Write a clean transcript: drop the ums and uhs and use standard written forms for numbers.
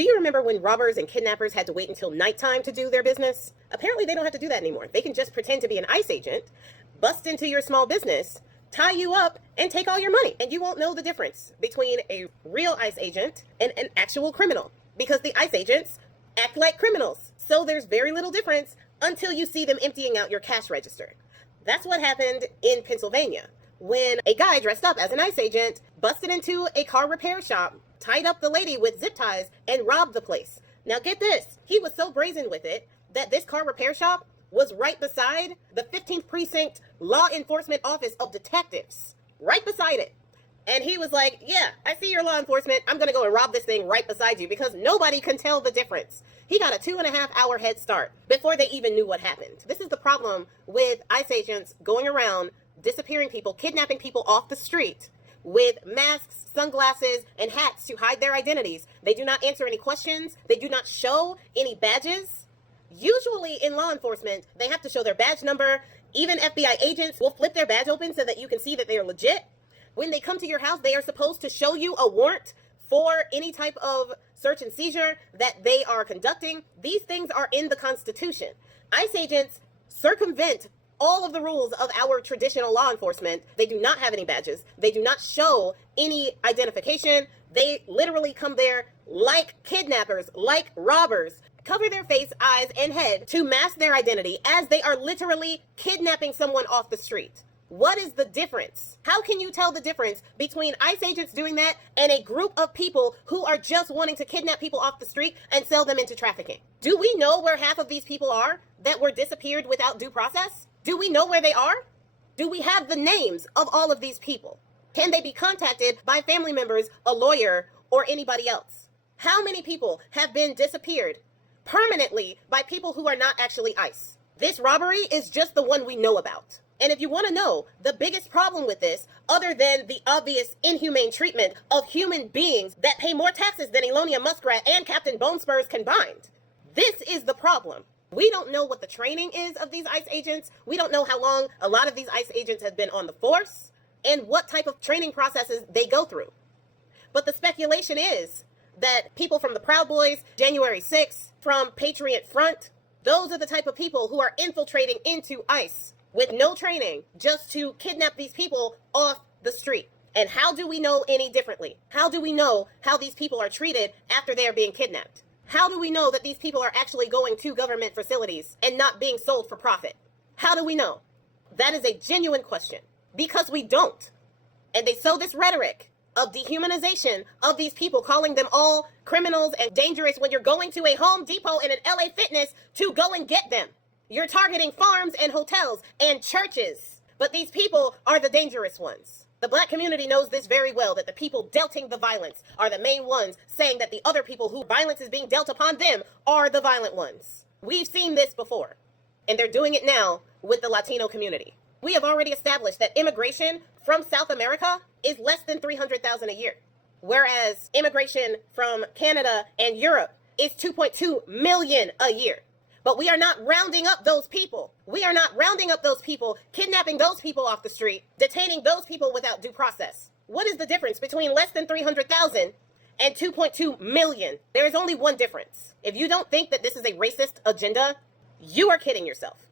Do you remember when robbers and kidnappers had to wait until nighttime to do their business? Apparently they don't have to do that anymore. They can just pretend to be an ICE agent, bust into your small business, tie you up, and take all your money. And you won't know the difference between a real ICE agent and an actual criminal, because the ICE agents act like criminals. So there's very little difference until you see them emptying out your cash register. That's what happened in Pennsylvania when a guy dressed up as an ICE agent busted into a car repair shop, tied up the lady with zip ties, and robbed the place. Now get this, he was so brazen with it that this car repair shop was right beside the 15th Precinct Law Enforcement Office of Detectives. Right beside it. And he was like, yeah, I see your law enforcement. I'm going to go and rob this thing right beside you because nobody can tell the difference. He got a 2.5-hour head start before they even knew what happened. This is the problem with ICE agents going around disappearing people, kidnapping people off the street with masks, sunglasses, and hats to hide their identities. They do not answer any questions. They do not show any badges. Usually in law enforcement, they have to show their badge number. Even FBI agents will flip their badge open so that you can see that they are legit. When they come to your house, they are supposed to show you a warrant for any type of search and seizure that they are conducting. These things are in the Constitution. ICE agents circumvent all of the rules of our traditional law enforcement. They do not have any badges. They do not show any identification. They literally come there like kidnappers, like robbers, cover their face, eyes, and head to mask their identity as they are literally kidnapping someone off the street. What is the difference? How can you tell the difference between ICE agents doing that and a group of people who are just wanting to kidnap people off the street and sell them into trafficking? Do we know where half of these people are that were disappeared without due process? Do we know where they are? Do we have the names of all of these people? Can they be contacted by family members, a lawyer, or anybody else? How many people have been disappeared permanently by people who are not actually ICE? This robbery is just the one we know about. And if you want to know the biggest problem with this, other than the obvious inhumane treatment of human beings that pay more taxes than Elonia Muskrat and Captain Bone Spurs combined, this is the problem. We don't know what the training is of these ICE agents. We don't know how long a lot of these ICE agents have been on the force and what type of training processes they go through. But the speculation is that people from the Proud Boys, January 6th, from Patriot Front, those are the type of people who are infiltrating into ICE with no training just to kidnap these people off the street. And how do we know any differently? How do we know how these people are treated after they are being kidnapped? How do we know that these people are actually going to government facilities and not being sold for profit? How do we know? That is a genuine question. Because we don't. And they sow this rhetoric of dehumanization of these people, calling them all criminals and dangerous when you're going to a Home Depot and an LA Fitness to go and get them. You're targeting farms and hotels and churches. But these people are the dangerous ones. The Black community knows this very well, that the people dealting the violence are the main ones saying that the other people who violence is being dealt upon them are the violent ones. We've seen this before, and they're doing it now with the Latino community. We have already established that immigration from South America is less than 300,000 a year, whereas immigration from Canada and Europe is 2.2 million a year. But we are not rounding up those people. We are not rounding up those people, kidnapping those people off the street, detaining those people without due process. What is the difference between less than 300,000 and 2.2 million? There is only one difference. If you don't think that this is a racist agenda, you are kidding yourself.